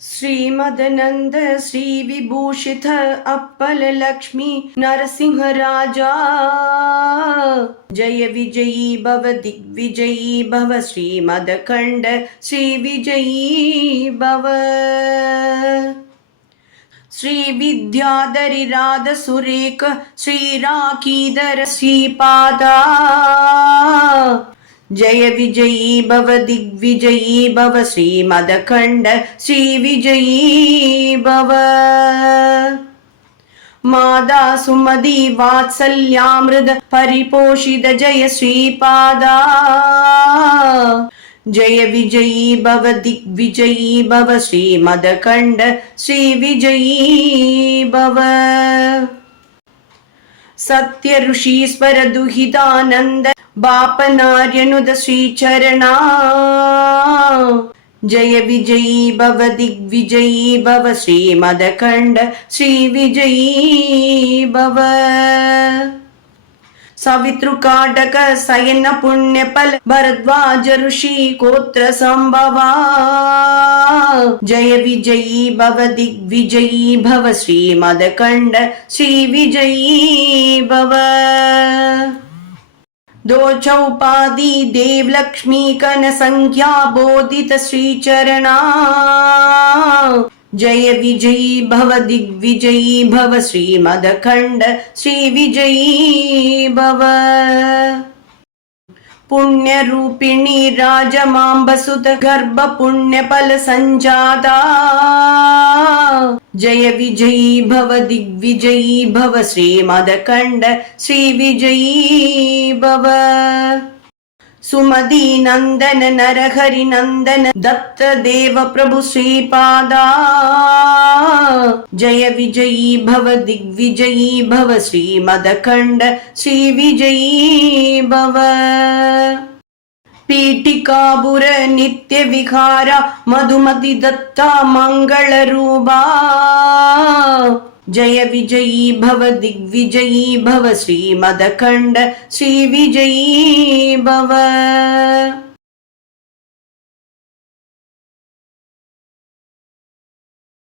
श्रीमदनंद श्री विभूषित अप्पल लक्ष्मी नरसिंह राजा जय विजयी भव दिग्विजयी भव श्रीमदखंड श्री विजयी भव श्री विद्याधरी राध सुरेख श्री राखीधर श्रीपादा जय विजयी भव दिग्विजयी भव श्रीमदखंड श्री विजयी भव मादा सुमदी वात्सल्यामृत परिपोषित जय श्रीपादा जय विजयी भव दिग्विजयी भव श्रीमदखंड श्री विजयी भव सत्य ऋषीश्वर दुहितानंद बापनार्यनुद श्रीचरणा जय विजयी भव दिग्विजयी भव श्रीमदखंड श्री विजयी भव सवितृकाटक शयन पुण्यफल भरद्वाज ऋषि गोत्र संभवा जय विजयी भव दिग्विजयी भव श्रीमदखंड श्री विजयी भव दो चौपादी देव लक्ष्मी कन संख्या बोधित श्रीचरणा जय विजयी भव दिग्विजयी भव श्रीमदखंड श्री विजयी भव पुण्य रूपिणी राजमांबसुत गर्भ पुण्य फल संजाता जय विजयी भव दिग्विजयी भव श्रीमदखंड श्री विजयी भव सुमदी नंदन नरहरि नंदन दत्त देव प्रभु श्रीपादा जय विजयी भव दिग्विजयी भव श्रीमदखंड श्री विजयी भव पीठिकापुर नित्य विहार मधुमति दत्ता मंगल रूपा जय विजयी भव दिग्विजयी भव श्रीमदखंड श्री विजयी भव।